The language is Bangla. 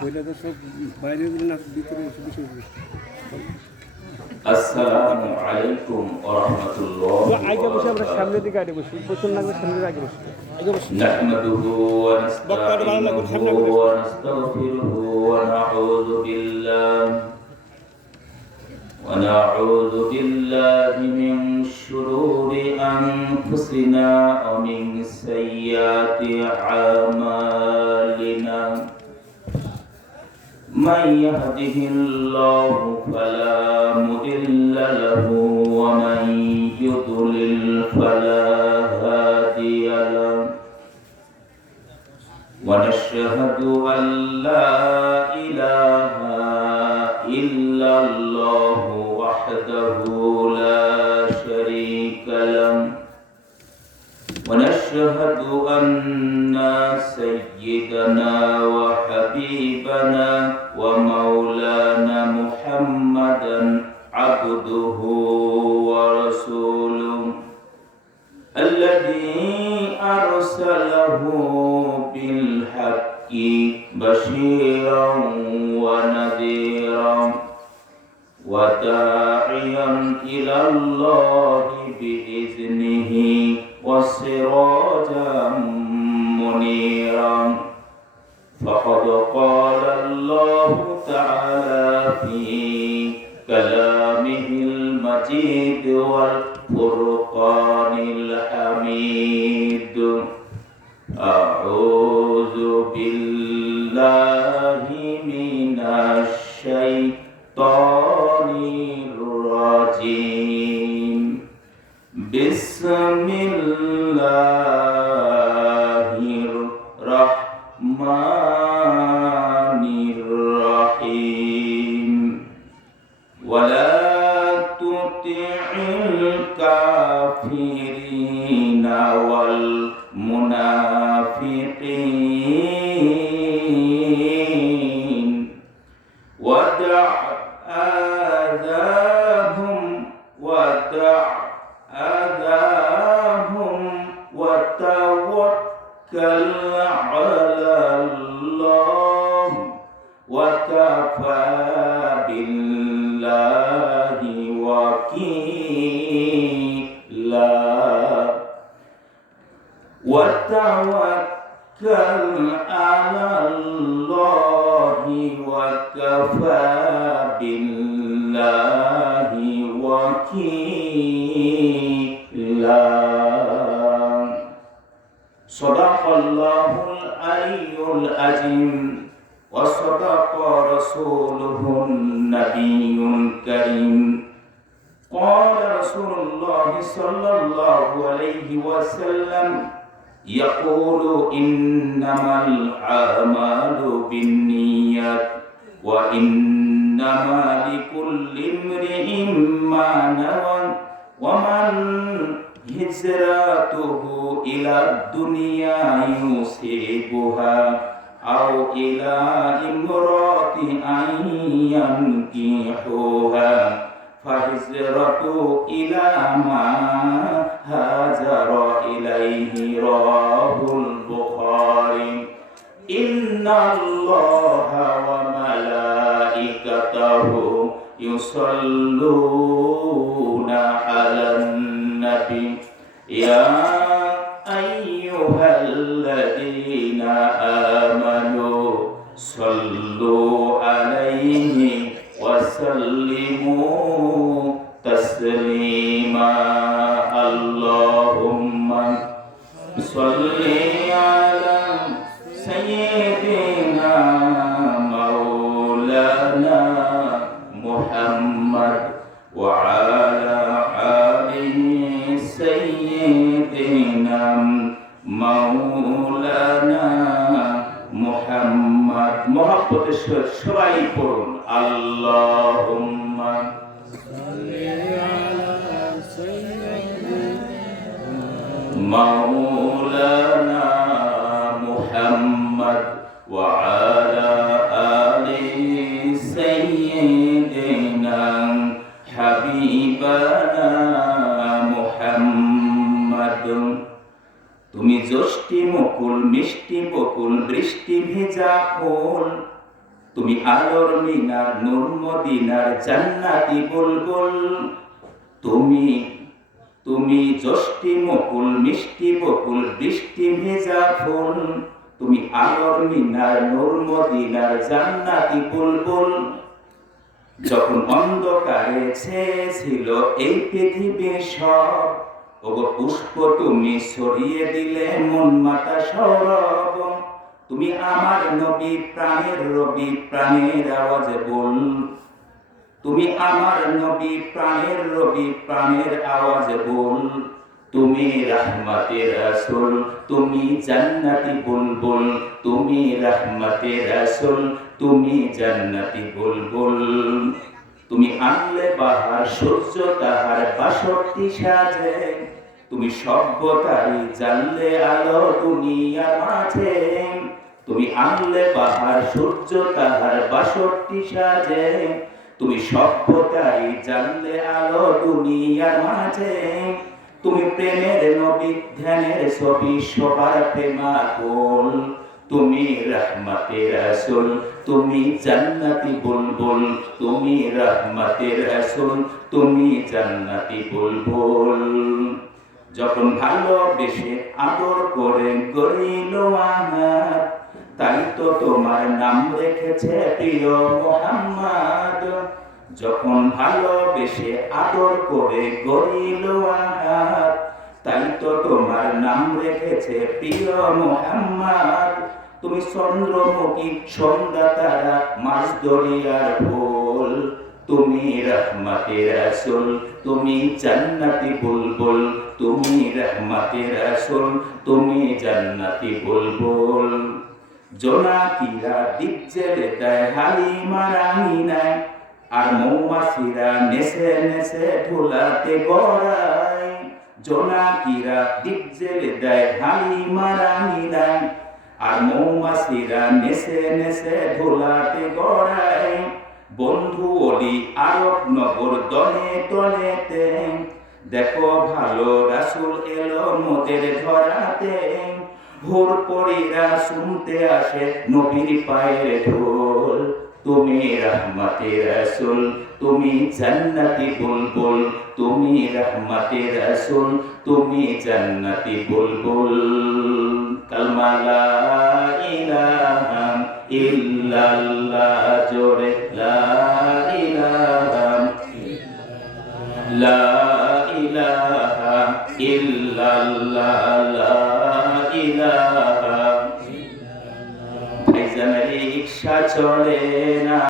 বইটা তো সব বাইরে না ভিতরে বিষয়। আসসালামু আলাইকুম ওয়া রাহমাতুল্লাহ। আগে বসে আমরা সামনের দিকে আগে বসি, প্রচুর লাগবে সামনের আগে বসি। নাহমাদুহু ওয়া নাস্তাঈনুহু ওয়া নাস্তাগফিরুহু ওয়া নাউযু বিল্লাহি মিন শুরুরি আনফুসিনা ওয়া মিন সাইয়্যাতি আমালিনা। من يهده الله فلا مضل له ومن يضلل فلا هادي له ونشهد أن لا إله إلا الله وحده لا شريك له ونشهد أن سيدنا وحبيبنا ومولانا محمدا عبده ورسوله الذي أرسله بالحق بشيرا ونذيرا وداعيا إلى الله بإذنه وسراجا منيرا فقد قال الله تعالى في كلامه المجيد والفرقان الحميد أعوذ بالله من الشيطان الرجيم بسم الله الرحمن الرحيم ولا تطع الكافرين والمنافقين ودع آذاهم وتوكل على الله وكفى بالله وكيلا وتوكل على الله وكفى بالله وكيلا صدق الله العلي العظيم وصدق رسوله النبي الكريم قال رسول الله صلى الله عليه وسلم يقول إنما الأعمال بالنيات وإنما لكل امرئ ما نوى ومن هجرته إلى الدنيا يصيبها أو إلى امرأة أن ينكحها فهجرته إلى ما هاجر إليه رواه البخاري إن الله وملائكته يصلون على النبي يا أيها الذين آمنوا صلوا عليه وسلموا تسليما اللهم صل على سيدنا مولانا محمد وعلى آله سيدنا مولانا محمد محبت সবাই পড়ুন আল্লাহুম্মা সাল্লি আলা সাইয়্যিদিনা مولانا محمد وعلى آل سيدنا حبيب হাবিবানা মুহাম্মাদ। তুমি যষ্টি মুকুল মিষ্টি বকুল বৃষ্টি ভেজা ফুল, তুমি আলোর মিনার নূর মদিনার জান্নাতি বুলবুল। তুমি যষ্টি মুকুল মিষ্টি বকুল বৃষ্টি ভেজা ফুল, তুমি আলোর মিনার নূর মদিনার জান্নাতি বুলবুল। যখন অন্ধকারে ছেয়েছিল এই পৃথিবীর সব, ওগো পুষ্প তুমি ছড়িয়ে দিলে মন মাতা সৌরভ। তুমি আমার নবী প্রাণের রবি প্রাণের আওয়াজ বল, তুমি আমার নবী প্রাণের রবি প্রাণের আওয়াজ বল। তুমি রহমতের রাসূল তুমি জান্নাতি বুলবুল, তুমি রহমতের রাসূল তুমি জান্নাতি বুলবুল। তুমি আনলে বাহার সূর্য তাহার ৬২ সাজে, তুমি সভ্যতারি জানলে আলো দুনিয়ার মাঝে। তুমি আনলে বাহার সূর্য তাহার ৬২ সাজে, তুমি সভ্যতারি জানলে আলো দুনিয়ার মাঝে। তুমি প্রেমের নবী ধ্যানের ছবি সবার প্রেমাকুল, তুমি রহমতের রাসূল তুমি জান্নাতি বুলবুল, তুমি রহমতের রাসূল তুমি জান্নাতি বুলবুল। যখন ভালোবেসে আদর করে গড়িল আহার, তাই তো তোমার নাম রেখেছে প্রিয় মুহাম্মদ। যখন ভালোবেসে আদর করে গড়িল আহার, তাই তো তোমার নাম রেখেছে প্রিয় মুহাম্মদ। তুমি চন্দ্রমুখী সন্ধ্যা তারা মাঝ দরিয়ার ফুল, তুমি রহমতের রাসূল তুমি জান্নাতি বুলবুল, তুমি রহমতের রাসূল তুমি জান্নাতি বুলবুল। জোনাকিরা দিক জেলে দেয় হালিমা রাঙিনায়, আর মৌমাছিরা নেচে নেচে ঢোলাতে গড়ায়। জোনাকিরা দিক জেলে দেয় হালিমা রাঙিনায়, আর মৌমাছিরা নেচে নেচে ঢোলাতে গড়ায়। বন্ধু অলি আরব নগর দলে দলেতে, দেখো ভালো রাসূল এলো মোদের ধরাতে। ভোর পরীরা শুনতে আসে নবীর পায়ের ঢোল, তুমি রহমতের রাসূল তুমি জান্নাতি বুলবুল, তুমি রহমতের রাসূল তুমি জান্নাতি বুলবুল। কালমা লা ইলাহা ইল্লাল্লাহ জোরে লা ইলাহা লা ইলাহা ইল্লাল্লাহ লা ইলাহা। ভাইজান রিকশা চলে না।